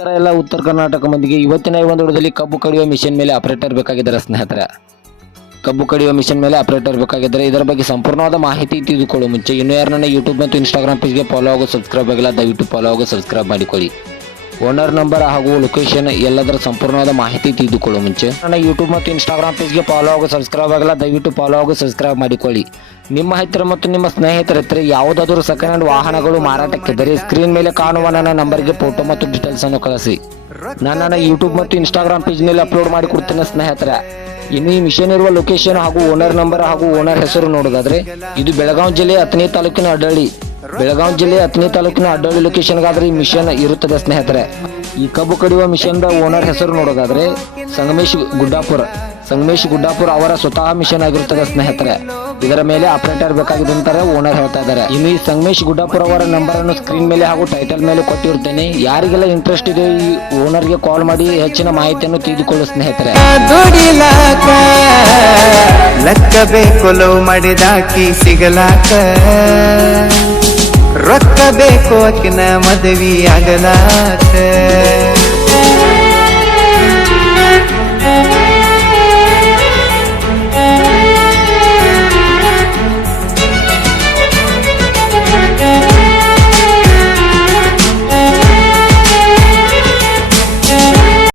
ನಮಸ್ಕಾರ ಎಲ್ಲ ಉತ್ತರ ಕರ್ನಾಟಕ ಮಂದಿಗೆ ಇವತ್ತಿನ ಈ ಒಂದು ವಿಡಿಯೋದಲ್ಲಿ ಕಬ್ಬು ಕಡಿಯುವ ಮಿಷನ್ ಮೇಲೆ ಆಪರೇಟರ್ ಬೇಕಾಗಿದ್ದಾರೆ ಸ್ನೇಹಿತರೆ. ಕಬ್ಬು ಕಡಿಯುವ ಮಿಷನ್ ಮೇಲೆ ಆಪರೇಟರ್ ಬೇಕಾಗಿದ್ದರೆ. ಇದರ ಬಗ್ಗೆ ಸಂಪೂರ್ಣವಾದ ಮಾಹಿತಿ ತಿಳಿದುಕೊಳ್ಳುವ ಮುಂಚೆ ಇನ್ನು ಯಾರು ನನ್ನ ಯೂಟ್ಯೂಬ್ ಮತ್ತು ಇನ್ಸ್ಟಾಗ್ರಾಮ್ ಪೇಜ್ಗೆ ಫಾಲೋ ಆಗೋ ಸಬ್ಸ್ಕ್ರೈಬ್ ಆಗಿಲ್ಲ, ದಯವಿಟ್ಟು ಫಾಲೋ ಆಗೋ ಸಬ್ಸ್ಕ್ರೈಬ್ ಮಾಡಿಕೊಳ್ಳಿ. ಓನರ್ ನಂಬರ್ ಹಾಗೂ ಲೊಕೇಶನ್ ಎಲ್ಲದರ ಸಂಪೂರ್ಣವಾದ ಮಾಹಿತಿ ತಿಳಿದುಕೊಳ್ಳುವ ಮುಂಚೆ ನನ್ನ ಯೂಟ್ಯೂಬ್ ಮತ್ತು ಇನ್ಸ್ಟಾಗ್ರಾಮ್ ಪೇಜ್ಗೆ ಫಾಲೋ ಆಗೋ ಸಬ್ಸ್ಕ್ರೈಬ್ ಆಗಲ್ಲ, ದಯವಿಟ್ಟು ಫಾಲೋ ಆಗೋ ಸಬ್ಸ್ಕ್ರೈಬ್ ಮಾಡಿಕೊಳ್ಳಿ. ನಿಮ್ಮ ಹತ್ತಿರ ಮತ್ತು ನಿಮ್ಮ ಸ್ನೇಹಿತರ ಹತ್ತಿರ ಯಾವುದಾದರೂ ಸೆಕೆಂಡ್ ಹ್ಯಾಂಡ್ ವಾಹನಗಳು ಮಾರಾಟಕ್ಕಿದ್ದರೆ ಸ್ಕ್ರೀನ್ ಮೇಲೆ ಕಾಣುವ ನನ್ನ ನಂಬರ್ಗೆ ಫೋಟೋ ಮತ್ತು ಡೀಟೇಲ್ಸ್ ಅನ್ನು ಕಳಿಸಿ. ನಾನು ನನ್ನ ಯೂಟ್ಯೂಬ್ ಮತ್ತು ಇನ್ಸ್ಟಾಗ್ರಾಮ್ ಪೇಜ್ನಲ್ಲಿ ಅಪ್ಲೋಡ್ ಮಾಡಿಕೊಡ್ತೇನೆ ಸ್ನೇಹಿತರ. ಇನ್ನು ಈ ಮಿಷನ್ ಇರುವ ಲೊಕೇಶನ್ ಹಾಗೂ ಓನರ್ ನಂಬರ್ ಹಾಗೂ ಓನರ್ ಹೆಸರು ನೋಡೋದಾದ್ರೆ ಇದು ಬೆಳಗಾವಿ ಜಿಲ್ಲೆ ಹತ್ತನೇ ತಾಲೂಕಿನ ಅಡ್ಡಳ್ಳಿ ಬೆಳಗಾವಿ ಜಿಲ್ಲೆ ಹತ್ತನೇ ತಾಲೂಕಿನ ಅಡ್ಡಳ್ಳಿ ಲೊಕೇಶನ್ಗಾದ್ರೆ ಈ ಮಿಷನ್ ಇರುತ್ತದೆ ಸ್ನೇಹಿತರೆ. ಈ ಕಬ್ಬು ಕಡಿಯುವ ಮಿಷನ್ ಓನರ್ ಹೆಸರು ನೋಡೋದಾದ್ರೆ ಸಂಗಮೇಶ್ ಗುಡ್ಡಾಪುರ. ಸಂಗಮೇಶ್ ಗುಡ್ಡಾಪುರ ಅವರ ಸ್ವತಃ ಮಿಷನ್ ಆಗಿರುತ್ತದೆ ಸ್ನೇಹಿತರೆ. ಇದರ ಮೇಲೆ ಆಪರೇಟರ್ ಬೇಕಾಗಿದೆ ಅಂತಾರೆ ಓನರ್ ಹೇಳ್ತಾ ಇದ್ದಾರೆ. ಇನ್ನು ಈ ಸಂಗಮೇಶ್ ಗುಡ್ಡಾಪುರ ಅವರ ನಂಬರ್ ಅನ್ನು ಸ್ಕ್ರೀನ್ ಮೇಲೆ ಹಾಗೂ ಟೈಟಲ್ ಮೇಲೆ ಕೊಟ್ಟಿರ್ತೇನೆ ಯಾರಿಗೆಲ್ಲ ಇಂಟ್ರೆಸ್ಟ್ ಇದೆ ಈ ಓನರ್ಗೆ ಕಾಲ್ ಮಾಡಿ ಹೆಚ್ಚಿನ ಮಾಹಿತಿಯನ್ನು ತಿಳಿದುಕೊಳ್ಳು ಸ್ನೇಹಿತರೆ. ಲಕ್ಕ ಮಾಡಿದಾಕಿ ಸಿಗಲಾಕ. ರೊಕ್ಕ ಬೇಕು ಅಕ್ಕಿನ ಮದುವೆ ಆಗಲಾಕ